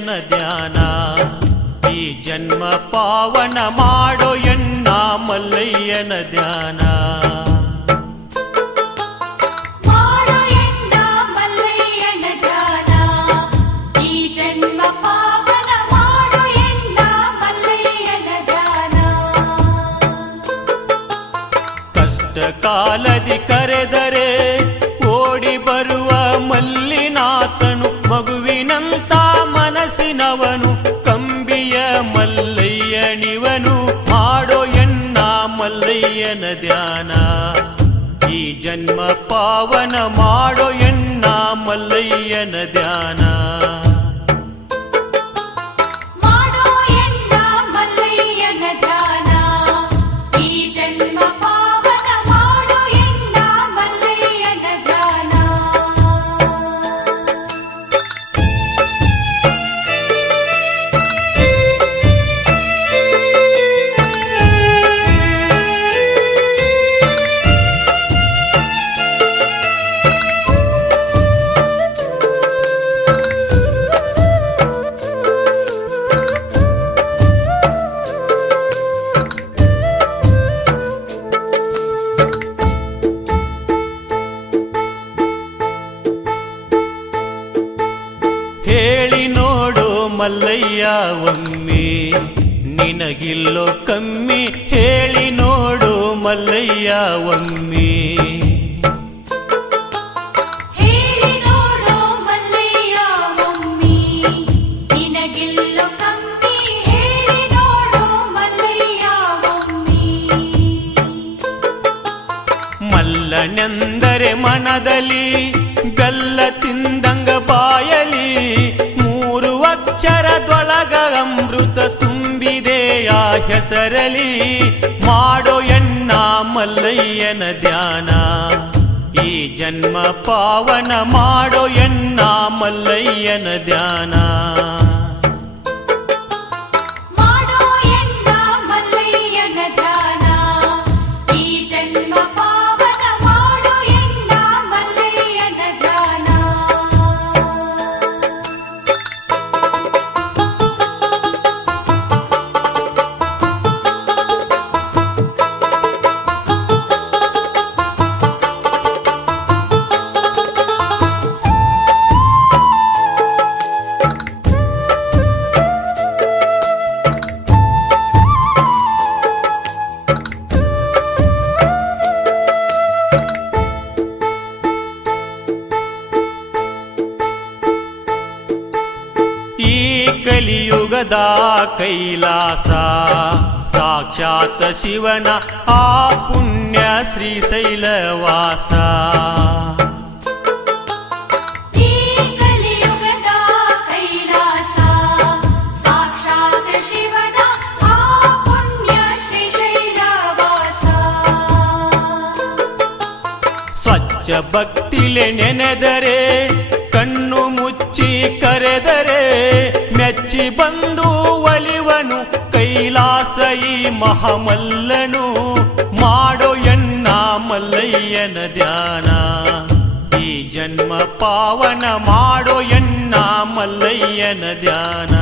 ಮಲ್ಲಯ್ಯನ ಧ್ಯಾನ. ಈ ಜನ್ಮ ಪಾವನ ಮಾಡೋ ಎನ್ನ ಮಲ್ಲಯ್ಯನ ಧ್ಯಾನ. ಕಾಲದಿ ಕರೆದರೆ ಓಡಿ ಬರುವ ಮಲ್ಲಿನಾಥನು, ಮಗುವಿನಂತ ಮನಸ್ಸಿನವನು, ಕಂಬಿಯ ಮಲ್ಲಯ್ಯನಿವನು. ಮಾಡೋ ಎನ್ನ ಮಲ್ಲಯ್ಯನ ಧ್ಯಾನ. ಈ ಜನ್ಮ ಪಾವನ ಮಾಡೋ ಎನ್ನ ಮಲ್ಲಯ್ಯನ ಧ್ಯಾನ. ಹೇಳಿ ನೋಡು ಮಲ್ಲಯ್ಯ ಒಮ್ಮೆ, ನಿನಗಿಲ್ಲೋ ಕಮ್ಮಿ. ಹೇಳಿ ನೋಡು ಮಲ್ಲಯ್ಯ ಒಮ್ಮೆ. ಹೇಳಿ ನೋಡು ಮಲ್ಲಯ್ಯ ಒಮ್ಮೆ, ನಿನಗಿಲ್ಲೋ ಕಮ್ಮಿ. ಹೇಳಿ ನೋಡು ಮಲ್ಲಯ್ಯ ಒಮ್ಮೆ. ಮಲ್ಲನೆಂದರೆ ಮನದಲ್ಲಿ ಗಲ್ಲ ತಿಂದಂಗ ಬಾಯಲಿ, ಮೂರು ಅಕ್ಷರದೊಳಗ ಅಮೃತ ತುಂಬಿದೆ ಆ ಹೆಸರಲಿ. ಮಾಡೋ ಎನ್ನ ಮಲ್ಲಯ್ಯನ ಧ್ಯಾನ. ಈ ಜನ್ಮ ಪಾವನ ಮಾಡೋ ಎನ್ನ ಮಲ್ಲಯ್ಯನ ಧ್ಯಾನ. ಈ ಕಲಿಯುಗದ ಕೈಲಾಸ ಸಾಕ್ಷಾತ್ ಶಿವನ ಆ ಪುಣ್ಯ ಶ್ರೀಶೈಲವಾಸ. ಈ ಕಲಿಯುಗದ ಕೈಲಾಸ ಸಾಕ್ಷಾತ್ ಶಿವನ ಆ ಪುಣ್ಯ ಶ್ರೀಶೈಲವಾಸ. ಸ್ವಚ್ಛ ಭಕ್ತಿಲೆ ನೆನೆದರೆ, ಕಣ್ಣು ಮುಚ್ಚಿ ಕರೆದರೆ, ಮೆಚ್ಚಿ ಬಂದು ಒಲಿವನು ಕೈಲಾಸ ಈ ಮಹಾಮಲ್ಲನು. ಮಾಡೋ ಎನ್ನ ಮಲ್ಲಯ್ಯನ ಧ್ಯಾನ. ಈ ಜನ್ಮ ಪಾವನ ಮಾಡೋ ಎನ್ನ ಮಲ್ಲಯ್ಯನ ಧ್ಯಾನ.